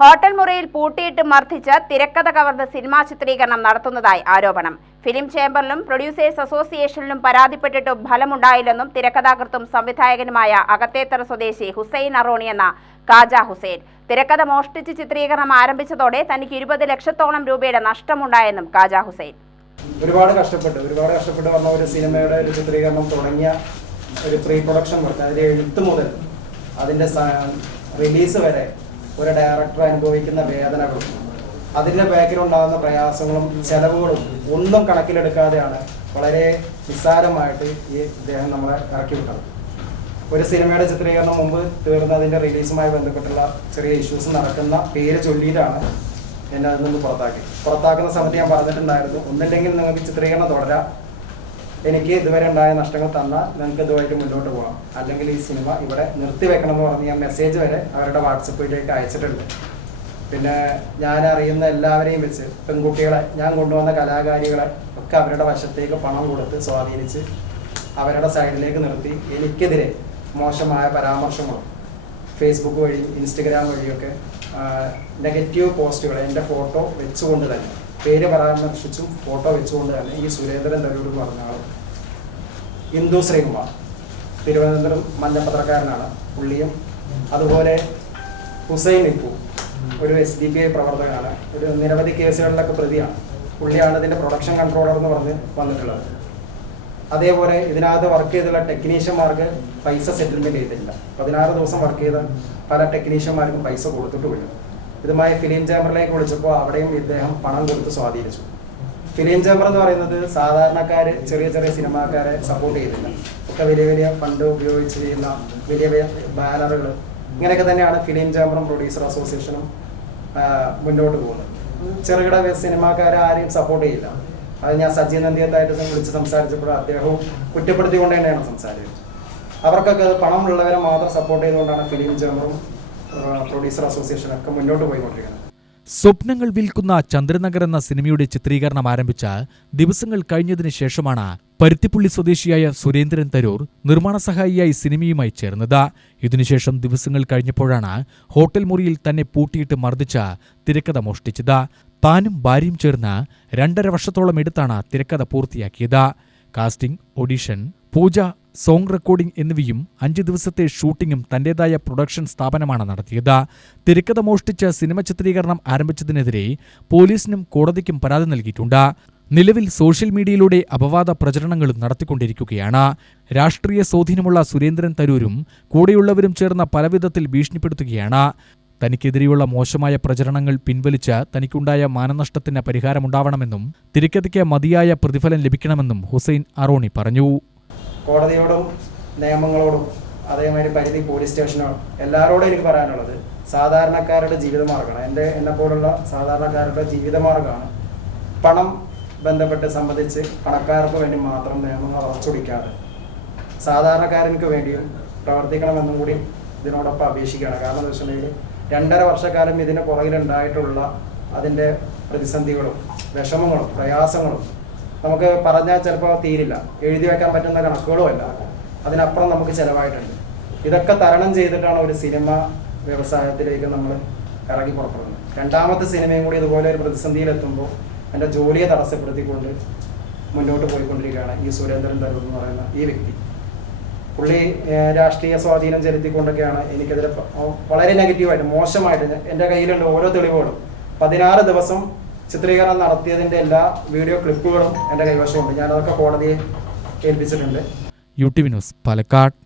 Hotel മുറിയിൽ പൂട്ടിയിട്ട് മർദ്ദിച്ച് തിരക്കഥ കവർന്ന് സിനിമാ ചിത്രീകരണം നടത്തുന്നതായി ആരോപണം. ഫിലിം ചേംബറിലും പ്രൊഡ്യൂസേഴ്സ് അസോസിയേഷനിലും പരാതിപ്പെട്ടിട്ടും ഫലമുണ്ടായില്ലെന്നും തിരക്കഥാകൃത്തും സംവിധായകനുമായ അകത്തേത്തറ സ്വദേശി ഹുസൈൻ അറോണി എന്ന കാജ ഹുസൈൻ. തിരക്കഥ മോഷ്ടിച്ച് ചിത്രീകരണം ആരംഭിച്ചതോടെ തനിക്ക് ഇരുപത് ലക്ഷത്തോളം രൂപയുടെ നഷ്ടമുണ്ടായെന്നും കാജ ഹുസൈൻ. ഒരുപാട് കഷ്ടപ്പെട്ടു. ഒരുപാട് കഷ്ടപ്പെട്ട് വന്ന ഒരു സിനിമയുടെ ഒരു ചിത്രീകരണം തുടങ്ങിയ ഒരു പ്രീ പ്രൊഡക്ഷൻ വർക്ക് അതിന്റെ എഴുത്ത് മുതൽ അതിന്റെ റിലീസ് വരെ ഒരു ഡയറക്ടർ അനുഭവിക്കുന്ന വേദനകളും അതിന്റെ ബാക്കിലുണ്ടാകുന്ന പ്രയാസങ്ങളും ചെലവുകളും ഒന്നും കണക്കിലെടുക്കാതെയാണ് വളരെ നിസ്സാരമായിട്ട് ഈ ഇദ്ദേഹം നമ്മളെ ഇറക്കി വിട്ടത്. ഒരു സിനിമയുടെ ചിത്രീകരണം മുമ്പ് തീർന്ന അതിന്റെ റിലീസുമായി ബന്ധപ്പെട്ടുള്ള ചെറിയ ഇഷ്യൂസ് നടക്കുന്ന പേര് ചൊല്ലിയിട്ടാണ് എന്നെ അതിൽ നിന്ന് പുറത്താക്കി പുറത്താക്കുന്ന സമയത്ത് ഞാൻ പറഞ്ഞിട്ടുണ്ടായിരുന്നു ഒന്നില്ലെങ്കിൽ നിങ്ങൾക്ക് ചിത്രീകരണം തുടരാം. എനിക്ക് ഇതുവരെ ഉണ്ടായ നഷ്ടങ്ങൾ തന്നാൽ നിങ്ങൾക്ക് ഇതുമായിട്ട് മുന്നോട്ട് പോകാം അല്ലെങ്കിൽ ഈ സിനിമ ഇവിടെ നിർത്തിവെക്കണം എന്ന് പറഞ്ഞ് ഞാൻ മെസ്സേജ് വരെ അവരുടെ വാട്സപ്പിലേക്ക് അയച്ചിട്ടുണ്ട്. പിന്നെ ഞാൻ അറിയുന്ന എല്ലാവരെയും വെച്ച് പെൺകുട്ടികളെ ഞാൻ കൊണ്ടുവന്ന കലാകാരികളെ ഒക്കെ അവരുടെ വശത്തേക്ക് പണം കൊടുത്ത് സ്വാധീനിച്ച് അവരുടെ സൈഡിലേക്ക് നിർത്തി എനിക്കെതിരെ മോശമായ പരാമർശങ്ങളും ഫേസ്ബുക്ക് വഴി ഇൻസ്റ്റഗ്രാം വഴിയൊക്കെ നെഗറ്റീവ് പോസ്റ്റുകൾ എന്റെ ഫോട്ടോ വെച്ചുകൊണ്ട് തന്നെ പേര് പരാമർശിച്ചും ഫോട്ടോ വെച്ചുകൊണ്ട് തന്നെ ഈ സുരേന്ദ്രൻ തരൂർ പറഞ്ഞ ആൾ ഇന്ദു ശ്രീകുമാർ. തിരുവനന്തപുരം മഞ്ഞപ്പത്രക്കാരനാണ് പുള്ളിയും. അതുപോലെ ഹുസൈൻ ഇപ്പു ഒരു എസ് ഡി പി ഐ പ്രവർത്തകനാണ്. ഒരു നിരവധി കേസുകളിലൊക്കെ പ്രതിയാണ്. പുള്ളിയാണ് ഇതിന്റെ പ്രൊഡക്ഷൻ കൺട്രോളർ എന്ന് പറഞ്ഞ് വന്നിട്ടുള്ളത്. അതേപോലെ ഇതിനകത്ത് വർക്ക് ചെയ്തുള്ള ടെക്നീഷ്യന്മാർക്ക് പൈസ സെറ്റിൽമെന്റ് ചെയ്തിട്ടില്ല. പതിനാറ് ദിവസം വർക്ക് ചെയ്ത പല ടെക്നീഷ്യന്മാർക്കും പൈസ കൊടുത്തിട്ടുമില്ല. ഇതുമായി ഫിലിം ചേംബറിലേക്ക് വിളിച്ചപ്പോൾ അവിടെയും ഇദ്ദേഹം പണം കൊടുത്ത് സ്വാധീനിച്ചു. ഫിലിം ചേംബർ എന്ന് പറയുന്നത് സാധാരണക്കാർ ചെറിയ ചെറിയ സിനിമാക്കാരെ സപ്പോർട്ട് ചെയ്തില്ല ഒക്കെ വലിയ വലിയ ഫണ്ട് ഉപയോഗിച്ച് ചെയ്യുന്ന വലിയ വലിയ ബാനറുകൾ ഇങ്ങനെയൊക്കെ തന്നെയാണ് ഫിലിം ചേംബറും പ്രൊഡ്യൂസർ അസോസിയേഷനും മുന്നോട്ട് പോകുന്നത്. ചെറുകിട സിനിമാക്കാരെ ആരെയും സപ്പോർട്ട് ചെയ്യില്ല. അത് ഞാൻ സജി നന്ദിയത്തായിട്ട് വിളിച്ച് സംസാരിച്ചപ്പോൾ അദ്ദേഹവും കുറ്റപ്പെടുത്തിക്കൊണ്ട് തന്നെയാണ് സംസാരിച്ചത്. അവർക്കൊക്കെ പണമുള്ളവരെ മാത്രം സപ്പോർട്ട് ചെയ്തുകൊണ്ടാണ് ഫിലിം ചേംബറും പ്രൊഡ്യൂസർ അസോസിയേഷൻ ഒക്കെ മുന്നോട്ട് പോയിക്കൊണ്ടിരിക്കുന്നത് സ്വപ്നങ്ങൾ വിൽക്കുന്ന ചന്ദ്രനഗർ എന്ന സിനിമയുടെ ചിത്രീകരണം ആരംഭിച്ച ദിവസങ്ങൾ കഴിഞ്ഞതിന് ശേഷമാണ് പരുത്തിപ്പുള്ളി സ്വദേശിയായ സുരേന്ദ്രൻ തരൂർ നിർമ്മാണ സഹായിയായി സിനിമയുമായി ചേർന്നത്. ഇതിനുശേഷം ദിവസങ്ങൾ കഴിഞ്ഞപ്പോഴാണ് ഹോട്ടൽ മുറിയിൽ തന്നെ പൂട്ടിയിട്ട് മർദ്ദിച്ച തിരക്കഥ മോഷ്ടിച്ചത്. താനും ഭാര്യയും ചേർന്ന് രണ്ടര വർഷത്തോളം എടുത്താണ് തിരക്കഥ പൂർത്തിയാക്കിയത്. Casting audition puja song recording എന്നിവയും അഞ്ച് ദിവസത്തെ ഷൂട്ടിംഗും തന്റേതായ പ്രൊഡക്ഷൻ സ്ഥാപനമാണ് നടത്തിയത്. തിരക്കഥ മോഷ്ടിച്ച് സിനിമ ചിത്രീകരണം ആരംഭിച്ചതിനെതിരെ പോലീസിനും കോടതിക്കും പരാതി നൽകിയിട്ടുണ്ട്. നിലവിൽ സോഷ്യൽ മീഡിയയിലൂടെ അപവാദ പ്രചരണങ്ങളും നടത്തിക്കൊണ്ടിരിക്കുകയാണ്. രാഷ്ട്രീയ സ്വാധീനമുള്ള സുരേന്ദ്രൻ തരൂരും കൂടെയുള്ളവരും ചേർന്ന പലവിധത്തിൽ ഭീഷണിപ്പെടുത്തുകയാണ്. തനിക്കെതിരെയുള്ള മോശമായ പ്രചരണങ്ങൾ പിൻവലിച്ച് തനിക്കുണ്ടായ മാനനഷ്ടത്തിന് പരിഹാരമുണ്ടാവണമെന്നും തിരക്കഥയ്ക്ക് മതിയായ പ്രതിഫലം ലഭിക്കണമെന്നും ഹുസൈൻ അറോണി പറഞ്ഞു. കോടതിയോടും നിയമങ്ങളോടും അതേമാതിരി പരിധി പോലീസ് സ്റ്റേഷനോ എല്ലാവരോടും എനിക്ക് പറയാനുള്ളത് സാധാരണക്കാരുടെ ജീവിതമാർഗമാണ് എന്റെ എന്നെ പോലുള്ള സാധാരണക്കാരുടെ ജീവിതമാർഗമാണ് പണം ബന്ധപ്പെട്ട് സംബന്ധിച്ച് പണക്കാർക്ക് വേണ്ടി മാത്രം നിയമങ്ങൾ വളച്ചൊടിക്കാതെ സാധാരണക്കാരനക്ക് വേണ്ടിയും പ്രവർത്തിക്കണമെന്നും കൂടി ഇതിനോടൊപ്പം അപേക്ഷിക്കുകയാണ്. കാരണം എന്താ വെച്ചിട്ടുണ്ടെങ്കിൽ രണ്ടര വർഷക്കാലം ഇതിന് പുറകിലുണ്ടായിട്ടുള്ള അതിന്റെ പ്രതിസന്ധികളും വിഷമങ്ങളും പ്രയാസങ്ങളും നമുക്ക് പറഞ്ഞാൽ ചിലപ്പോൾ തീരില്ല. എഴുതി വെക്കാൻ പറ്റുന്ന കണക്കുകളുമല്ല അതിനപ്പുറം നമുക്ക് ചിലവായിട്ടുണ്ട്. ഇതൊക്കെ തരണം ചെയ്തിട്ടാണ് ഒരു സിനിമ വ്യവസായത്തിലേക്ക് നമ്മൾ ഇറങ്ങി പുറപ്പെടുന്നത്. രണ്ടാമത്തെ സിനിമയും കൂടി ഇതുപോലെ ഒരു പ്രതിസന്ധിയിലെത്തുമ്പോൾ എന്റെ ജോലിയെ തടസ്സപ്പെടുത്തിക്കൊണ്ട് മുന്നോട്ട് പോയിക്കൊണ്ടിരിക്കുകയാണ് ഈ സുരേന്ദ്രൻ തരൂർ എന്ന് പറയുന്ന ഈ വ്യക്തി. പുള്ളി രാഷ്ട്രീയ സ്വാധീനം ചെലുത്തിക്കൊണ്ടൊക്കെയാണ് എനിക്കെതിരെ വളരെ നെഗറ്റീവായിട്ട് മോശമായിട്ട് എന്റെ കയ്യിലുണ്ട് ഓരോ തെളിവുകളും. പതിനാറ് ദിവസം ചിത്രീകരണം നടത്തിയതിന്റെ എല്ലാ വീഡിയോ ക്ലിപ്പുകളും എന്റെ കൈവശമുണ്ട്. ഞാനതൊക്കെ കോടതിയെ ഏൽപ്പിച്ചിട്ടുണ്ട്. U T V news Palakkad.